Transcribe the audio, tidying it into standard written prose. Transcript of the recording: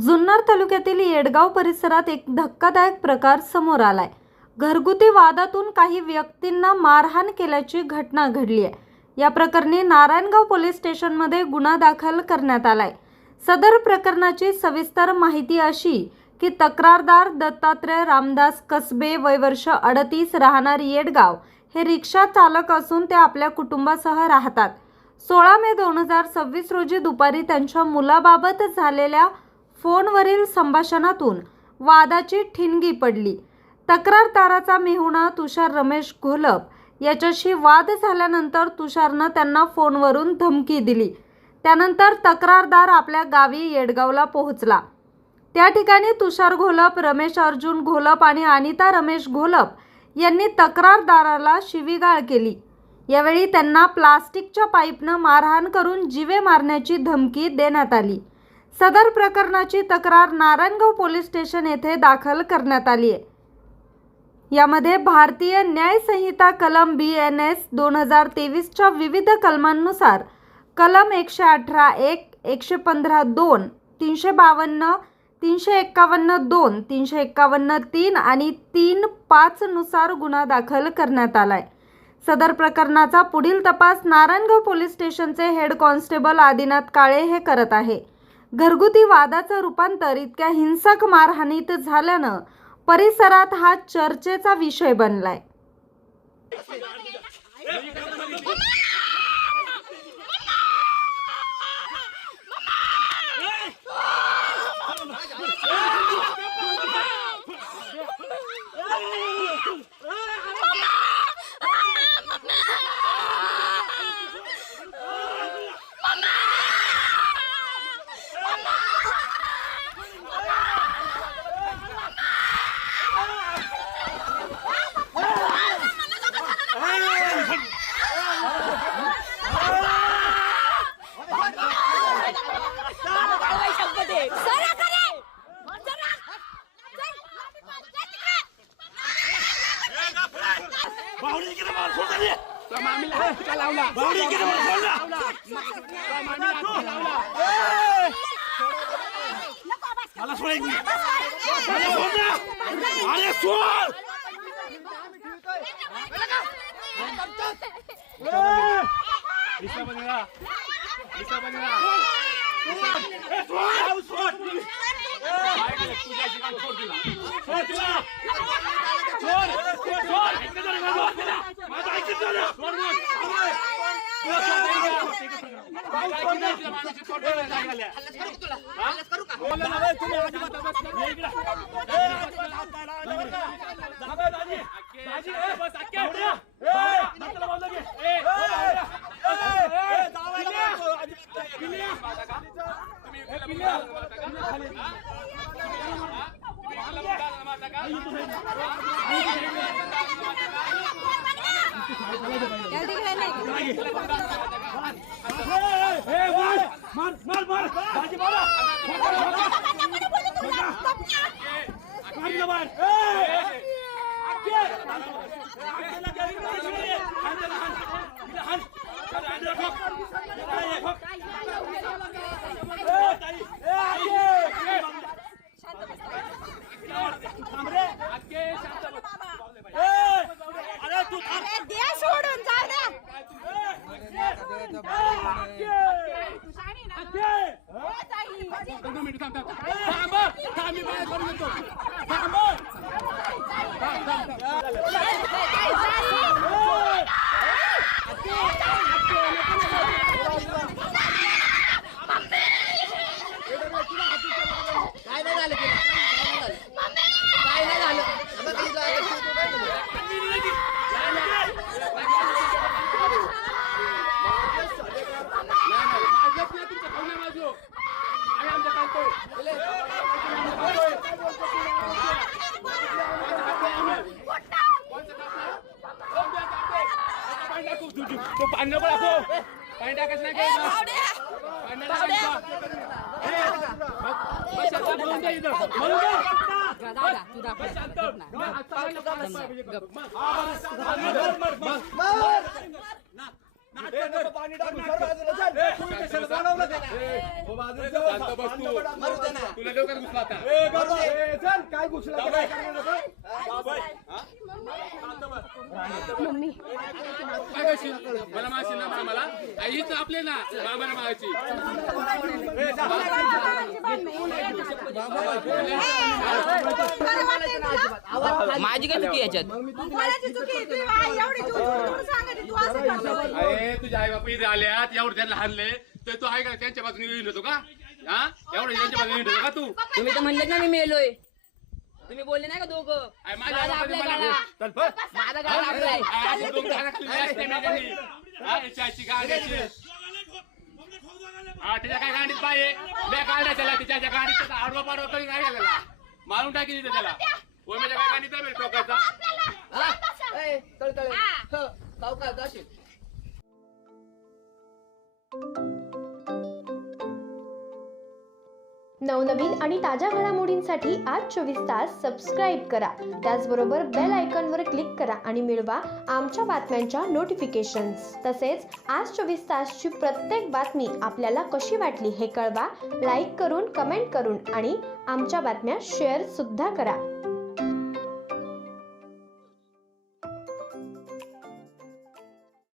जुन्नर तालुक्यातील येडगाव परिसरात एक धक्कादायक प्रकार समोर आलाय। घरगुती वादातून काही व्यक्तींना मारहाण केल्याची घटना घडली आहे। या प्रकरणी नारायणगाव पोलीस स्टेशनमध्ये गुन्हा दाखल करण्यात आलाय। सदर प्रकरणाची सविस्तर माहिती अशी की तक्रारदार दत्तात्रय रामदास कसबे, वय वर्ष 38, राहणार येडगाव, हे रिक्षा चालक असून ते आपल्या कुटुंबासह राहतात। 16 मे 2026 रोजी दुपारी त्यांच्या मुलाबाबत झालेल्या फोनवरील संभाषणातून वादाची ठिणगी पडली। तक्रारदाराचा मेहुणा तुषार रमेश घोलप याच्याशी वाद झाल्यानंतर तुषारनं त्यांना फोनवरून धमकी दिली। त्यानंतर तक्रारदार आपल्या गावी येडगावला पोहोचला। त्या ठिकाणी तुषार घोलप, रमेश अर्जुन घोलप आणि अनिता रमेश घोलप यांनी तक्रारदाराला शिवीगाळ केली। यावेळी त्यांना प्लास्टिकच्या पाईपनं मारहाण करून जीवे मारण्याची धमकी देण्यात आली। सदर प्रकरणाची तक्रार नारायणगाव पोलीस स्टेशन येथे दाखल करण्यात आली आहे। यामध्ये भारतीय न्याय संहिता कलम BNS 2023च्या विविध कलमांनुसार कलम 118(1), 115(2), 352, 351(2), 351(3) आणि 3(5) नुसार गुन्हा दाखल करण्यात आलाय। सदर प्रकरणाचा पुढील तपास नारायणगाव पोलीस स्टेशनचे हेड कॉन्स्टेबल आदिनाथ काळे हे करत आहे। घरगुती वादाचं रूपांतर इतक्या हिंसक मारहाणीत झाल्यानं परिसरात हा चर्चेचा विषय बनलाय। बावडी किती मार सोडली तो मामीला हात लावला बावडी किती मार सोडला तो मामीला हात लावला मला सोडायची मला सोड ना अरे सोड रिक्षा बनेगा ए सोड सोड तुझ्या शिकान सोड दिला सोड दिला तो पाणी नको टाकू पाणी टाकायचं नाही पाणी टाकायचं पाणी शांत बस तू. तुला देऊ का घुसला आता? काय घुसला काय काय करशील? मला मारशील ना मला? आईच आपले ना बाबाला मारायची. माझी काय चुकी याच्यात? अरे तुझ्या आई बापा इथे आल्यात एवढं त्यांना हाणले तर तू आहे का त्यांच्या बाजूने येऊन होतो का? हा एवढं त्यांच्या बाजूने येऊन होतो का तू? तुम्ही तर म्हणले ना मी मेलोय. तुम्ही बोलले नाही का दोघं? अरे माझ्या माझा बापाने आपलाय मला- गाडा. चल पळ. माझा गाडा आपलाय. अरे दोन झाडं खाल्ली असते मी त्यांनी. हा, याची आजची गाड्याची. हा त्याच्या काय गाडीत पाहिजे बॅग काढल्या त्याला त्याच्या गाडीत त्याचा आडवा पाडवा कधी नाही गेलेला मारून टाकी तिथे त्याला ओमेच्या काय गाडीत आहे टोकाचा. नवनवीन आणि ताज्या घडामोडींसाठी आज 24 तास सबस्क्राईब करा. त्याचबरोबर बेल आयकॉनवर क्लिक करा आणि मिळवा आमच्या बातम्यांच्या नोटिफिकेशन्स. तसेच आज 24 तासची प्रत्येक बातमी आपल्याला कशी वाटली हे कळवा. लाईक करून, कमेंट करून आणि आमच्या बातम्या शेअर सुद्धा करा.